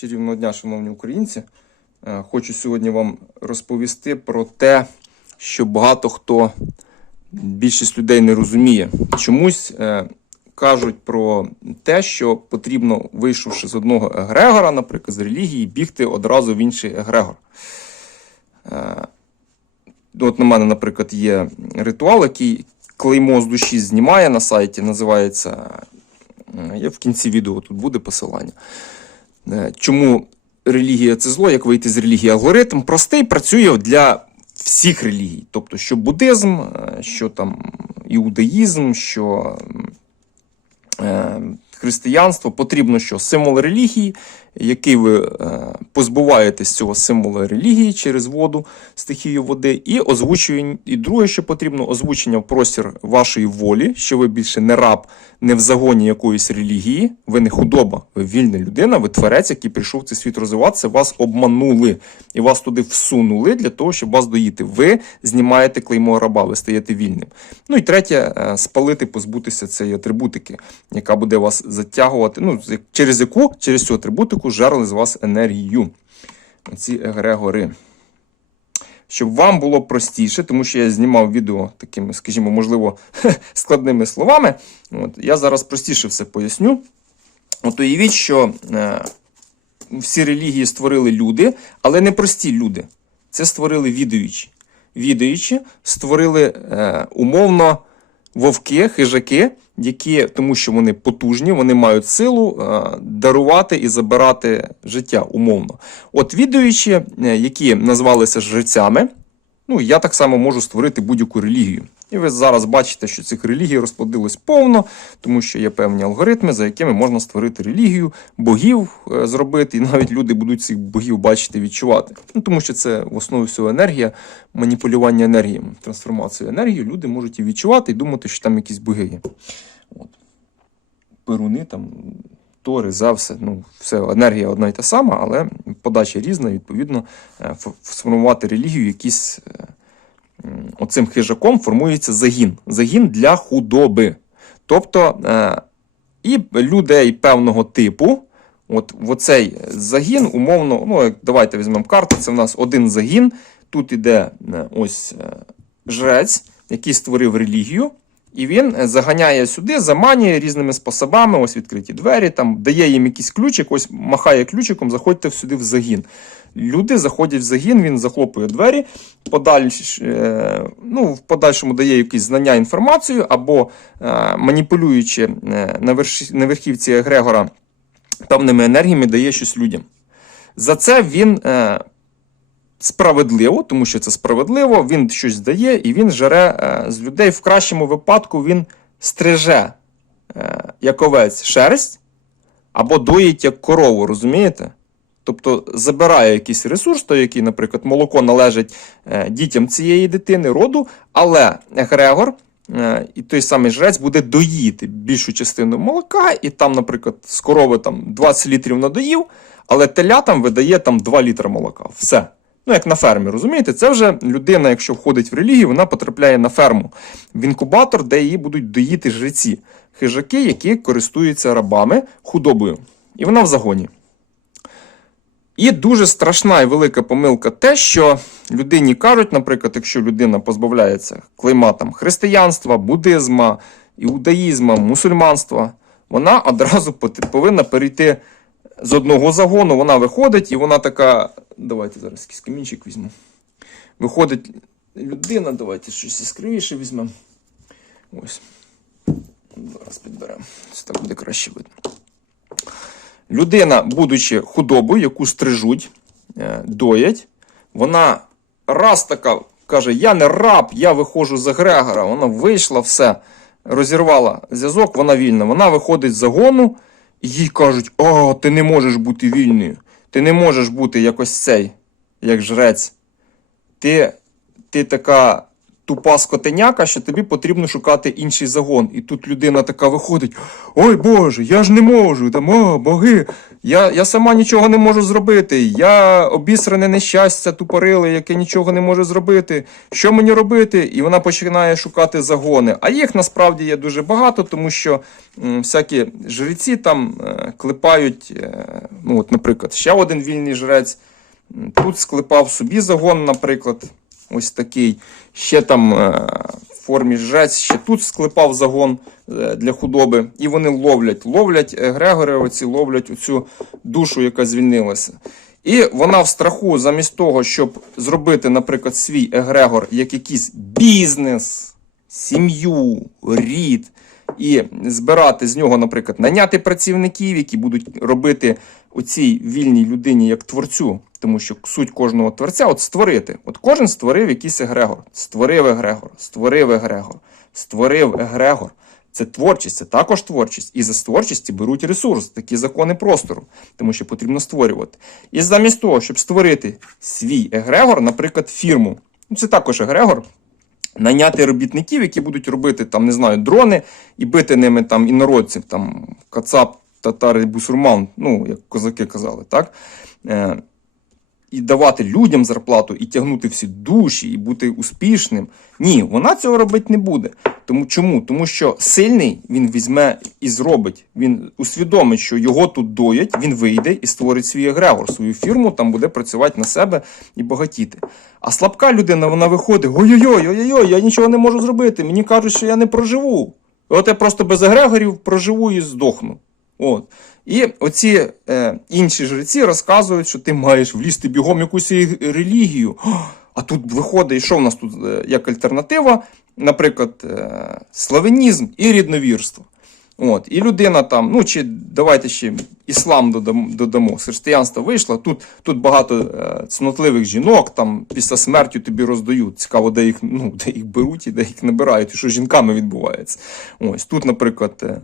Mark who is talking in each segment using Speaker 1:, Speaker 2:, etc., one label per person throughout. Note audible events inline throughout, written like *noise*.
Speaker 1: Чарівного дня, шановні українці. Е, Хочу сьогодні вам розповісти про те, що багато хто, більшість людей не розуміє. Чомусь е, кажуть про те, що потрібно, вийшовши з одного егрегора, наприклад, з релігії, бігти одразу в інший егрегор. Е, От на мене, наприклад, є ритуал, який клеймо з душі знімає на сайті, називається. Є в кінці відео тут буде посилання. Е, Чому релігія це зло, як вийти з релігії? Алгоритм простий працює для всіх релігій. Тобто, що буддизм, е, що там іудаїзм, що е, християнство, потрібно що символ релігії, який ви е, позбуваєтесь цього символу релігії через воду, стихію води, і озвучує, і друге, що потрібно, озвучення в простір вашої волі, що ви більше не раб, не в загоні якоїсь релігії, ви не худоба, ви вільна людина, ви творець, який прийшов в цей світ розвиватися, вас обманули і вас туди всунули для того, щоб вас доїти. Ви знімаєте клеймо раба, ви стаєте вільним. Ну і третє, е, спалити, позбутися цієї атрибутики, яка буде вас затягувати, ну, через яку, через цю атрибутику жерли з вас енергію. Ці егрегори. Щоб вам було простіше, тому що я знімав відео такими, скажімо, можливо, *laughs* складними словами. От, я зараз простіше все поясню. От уявіть, що е, всі релігії створили люди, але не прості люди. Це створили відаючі. Відаючі створили е, умовно вовки, хижаки, які, тому що вони потужні, вони мають силу е, дарувати і забирати життя умовно. От відаючі, е, які назвалися жрецями, ну я так само можу створити будь-яку релігію. І ви зараз бачите, що цих релігій розплодилось повно, тому що є певні алгоритми, за якими можна створити релігію, богів е, зробити, і навіть люди будуть цих богів бачити, відчувати. Ну тому що це в основі всього енергія, маніпулювання енергією, трансформацію енергії. Люди можуть і відчувати і думати, що там якісь боги є. От. Перуни там. Тори, Зевси, ну все енергія одна й та сама, але подача різна. Відповідно, е, сформувати релігію, якісь е, оцим хижаком формується загін. Загін для худоби. Тобто е, і людей певного типу, от в оцей загін, умовно, ну давайте візьмемо карту, це в нас один загін. Тут іде ось жрець, який створив релігію. І він е, заганяє сюди, заманює різними способами, ось відкриті двері, там дає їм якийсь ключик, ось махає ключиком, заходьте сюди в загін. Люди заходять в загін, він захлопує двері, подальш, е, ну, в подальшому дає якісь знання, інформацію, або е, маніпулюючи на, верші, на верхівці Егрегора певними енергіями, дає щось людям. За це він справедливо, тому що це справедливо, він щось дає і він жере е, з людей. В кращому випадку він стриже е, як овець шерсть або доїть як корову, розумієте? Тобто забирає якийсь ресурс, той, який, наприклад, молоко належить е, дітям цієї дитини, роду, але Егрегор е, і той самий жрець буде доїти більшу частину молока, і там, наприклад, з корови там 20 літрів надоїв, але телятам видає там 2 літри молока. Все. Ну, як на фермі, розумієте? Це вже людина, якщо входить в релігію, вона потрапляє на ферму, в інкубатор, де її будуть доїти жреці, хижаки, які користуються рабами, худобою. І вона в загоні. І дуже страшна і велика помилка те, що людині кажуть, наприклад, якщо людина позбавляється клейма там, християнства, буддизма, іудаїзма, мусульманства, вона одразу повинна перейти з одного загону, вона виходить, і вона така. Давайте зараз якийсь камінчик візьму. Виходить людина, давайте щось іскривіше візьмемо. Ось. Зараз підберемо. Це так буде краще видно. Людина, будучи худобою, яку стрижуть, е, доять, вона раз така каже: Я не раб, я виходжу з Грегора. Вона вийшла, все, розірвала зв'язок, вона вільна. Вона виходить з загону, їй кажуть: О, ти не можеш бути вільною. Ти не можеш бути якось цей, як жрець. Ти, ти така тупа скотеняка, що тобі потрібно шукати інший загон. І тут людина така виходить: Ой Боже, я ж не можу, там, о, боги, я, я сама нічого не можу зробити. Я обісране нещастя, тупориле, яке нічого не може зробити. Що мені робити? І вона починає шукати загони. А їх насправді є дуже багато, тому що м, всякі жреці там е, клепають е, Ну, от, наприклад, ще один вільний жрець. Тут склепав собі загон, наприклад, ось такий. Ще там е, в формі жрець, ще тут склепав загон е, для худоби. І вони ловлять, ловлять Грегори, оці ловлять оцю душу, яка звільнилася. І вона в страху, замість того, щоб зробити, наприклад, свій егрегор як якийсь бізнес, сім'ю, рід, і збирати з нього, наприклад, наняти працівників, які будуть робити оцій вільній людині як творцю. Тому що суть кожного творця от створити. От кожен створив якийсь егрегор, створив егрегор, створив егрегор, створив егрегор. Це творчість, це також творчість. І за творчості беруть ресурс, такі закони простору, тому що потрібно створювати. І замість того, щоб створити свій егрегор, наприклад, фірму, це також егрегор, найняти робітників, які будуть робити там, не знаю, дрони і бити ними там інородців, там кацап, татари, бусурман, ну як козаки казали, так? Е, і давати людям зарплату, і тягнути всі душі, і бути успішним. Ні, вона цього робити не буде. Тому чому? Тому що сильний він візьме і зробить. Він усвідомить, що його тут доять, він вийде і створить свій егрегор, свою фірму, там буде працювати на себе і багатіти. А слабка людина, вона виходить: ой-ой-ой, ой-ой, я нічого не можу зробити. Мені кажуть, що я не проживу. От я просто без егрегорів проживу і здохну. От. І оці е, інші жреці розказують, що ти маєш влізти бігом якусь релігію. А тут виходить, що в нас тут е, як альтернатива, наприклад, славінізм і рідновірство. От, і людина там, ну чи давайте ще іслам додамо, додамо, з християнства вийшла. Тут, тут багато е, цнотливих жінок, там після смерті тобі роздають. Цікаво, де їх, ну, де їх беруть і де їх набирають, і що жінками відбувається. Ось тут, наприклад, е,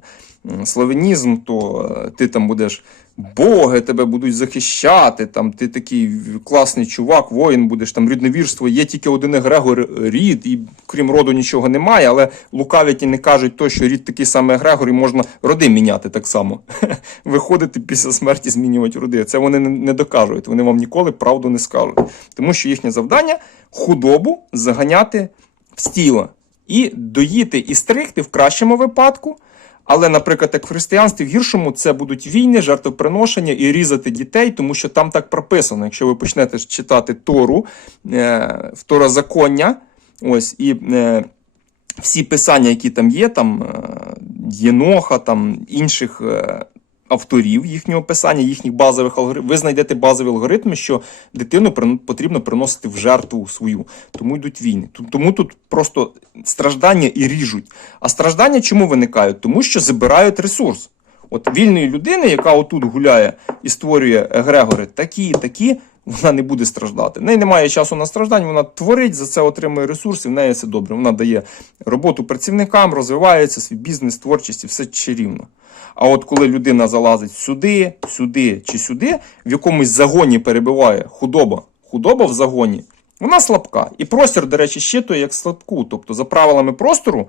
Speaker 1: славянізм, то е, ти там будеш боги тебе будуть захищати. Там ти такий класний чувак, воїн будеш там рідновірство. Є тільки один егрегор рід, і крім роду нічого немає, але лукавять і не кажуть то, що рід такий самий егрегор, і можна роди міняти так само. *laughs* Виходити після смерті, змінювати роди. Це вони не докажуть. Вони вам ніколи правду не скажуть. Тому що їхнє завдання худобу заганяти в стіло і доїти і стригти в кращому випадку. Але, наприклад, як в християнстві, в гіршому це будуть війни, жертвоприношення і різати дітей, тому що там так прописано. Якщо ви почнете читати Тору, е, второзаконня, ось і е, всі писання, які там є, там е, Єноха, там інших авторів їхнього писання, їхніх базових алгоритмів, ви знайдете базові алгоритми, що дитину потрібно приносити в жертву свою. Тому йдуть війни. Тому тут просто страждання і ріжуть. А страждання чому виникають? Тому що забирають ресурс. От вільної людини, яка отут гуляє і створює егрегори, такі, такі, вона не буде страждати. В неї немає часу на страждання, вона творить, за це отримує ресурси, в неї все добре. Вона дає роботу працівникам, розвивається свій бізнес, творчість і все чарівно. А от коли людина залазить сюди, сюди чи сюди, в якомусь загоні перебуває худоба, худоба в загоні, вона слабка. І простір, до речі, щитує як слабку. Тобто, за правилами простору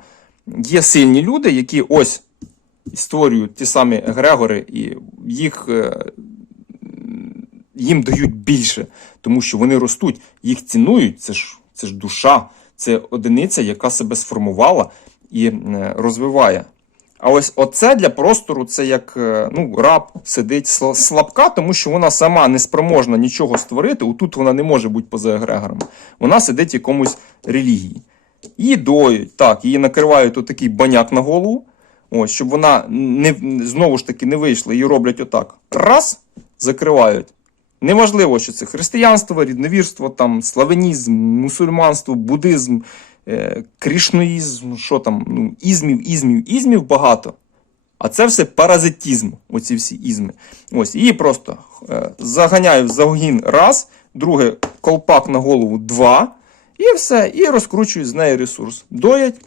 Speaker 1: є сильні люди, які ось створюють ті самі егрегори, і їх. е, їм дають більше, тому що вони ростуть, їх цінують. Це ж, це ж душа, це одиниця, яка себе сформувала і е, розвиває. А ось оце для простору це як е, ну, раб сидить слабка, тому що вона сама не спроможна нічого створити. Отут вона не може бути поза егрегорами. Вона сидить якомусь релігії. Її доють, так, її накривають отакий баняк на голову. Ось, щоб вона не, знову ж таки не вийшла, її роблять отак. Раз, закривають. Неважливо, що це християнство, рідновірство, там, славянізм, мусульманство, буддизм, крішноїзм, що там, ну, ізмів, ізмів, ізмів багато. А це все паразитізм, оці всі ізми. Ось, її просто е, заганяю в загін раз, друге колпак на голову два, і все, і розкручують з неї ресурс. Доять,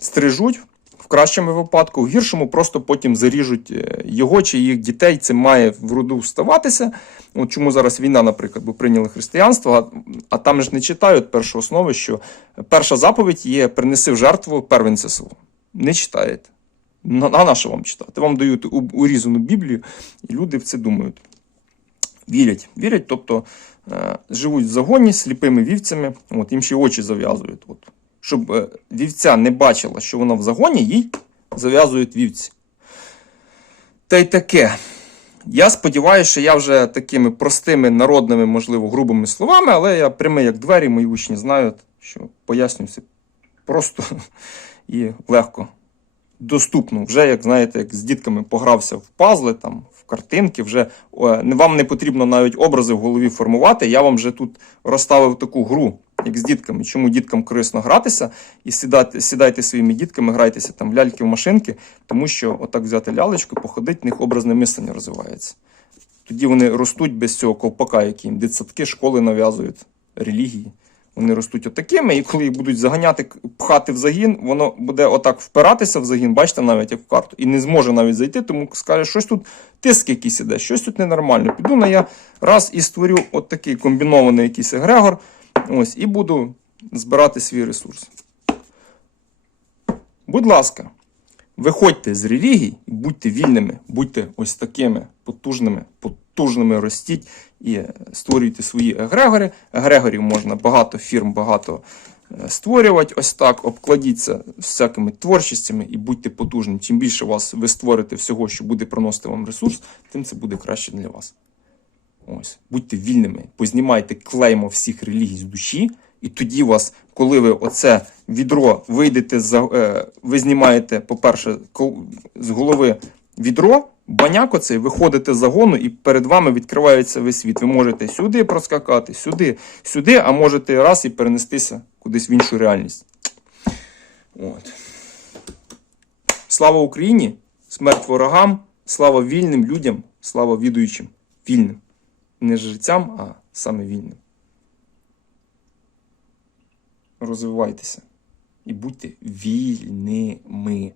Speaker 1: стрижуть в кращому випадку, в гіршому просто потім заріжуть е, його чи їх дітей. Це має в роду вставатися. От чому зараз війна, наприклад, бо прийняли християнство, а, а там ж не читають першої основи, що перша заповідь є принеси в жертву первенця свого. Не читаєте. На, на що вам читати? Вам дають урізану Біблію, і люди в це думають. Вірять, вірять, тобто е, живуть в загоні сліпими вівцями, от, їм ще очі зав'язують. От. Щоб е, вівця не бачила, що вона в загоні, їй зав'язують вівці. Та й таке. Я сподіваюся, що я вже такими простими, народними, можливо, грубими словами, але я прямий як двері, мої учні знають, що пояснюю це просто *laughs* і легко. Доступно. Вже, як знаєте, як з дітками погрався в пазли, там, в картинки, вже вам не потрібно навіть образи в голові формувати. Я вам вже тут розставив таку гру, як з дітками. Чому діткам корисно гратися і сідати, сідайте своїми дітками, грайтеся там в ляльки в машинки, тому що отак взяти лялечку, походить, в них образне мислення розвивається. Тоді вони ростуть без цього ковпака, який їм дитсадки, школи нав'язують, релігії. Вони ростуть отакими, і коли їх будуть заганяти, пхати в загін, воно буде отак впиратися в загін, бачите, навіть як в карту, і не зможе навіть зайти, тому скаже, щось тут тиск якийсь іде, щось тут ненормально. Піду на я раз і створю от такий комбінований якийсь егрегор, ось, і буду збирати свій ресурс. Будь ласка, виходьте з релігій будьте вільними, будьте ось такими потужними, потужними ростіть і створюйте свої егрегори. Егрегорів можна багато фірм, багато е, створювати. Ось так, обкладіться всякими творчістями і будьте потужними. Чим більше вас ви створите всього, що буде приносити вам ресурс, тим це буде краще для вас. Ось, будьте вільними, познімайте клеймо всіх релігій з душі, і тоді вас, коли ви оце відро вийдете е, ви знімаєте, по-перше, з голови відро, баняк оцей, виходите з загону, і перед вами відкривається весь світ. Ви можете сюди проскакати, сюди, сюди, а можете раз і перенестися кудись в іншу реальність. От. Слава Україні! Смерть ворогам, слава вільним людям, слава відуючим, вільним не жильцям, а саме вільним. Розвивайтеся і будьте вільними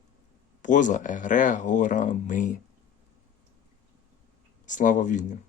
Speaker 1: поза егрегорами. Слава вільним!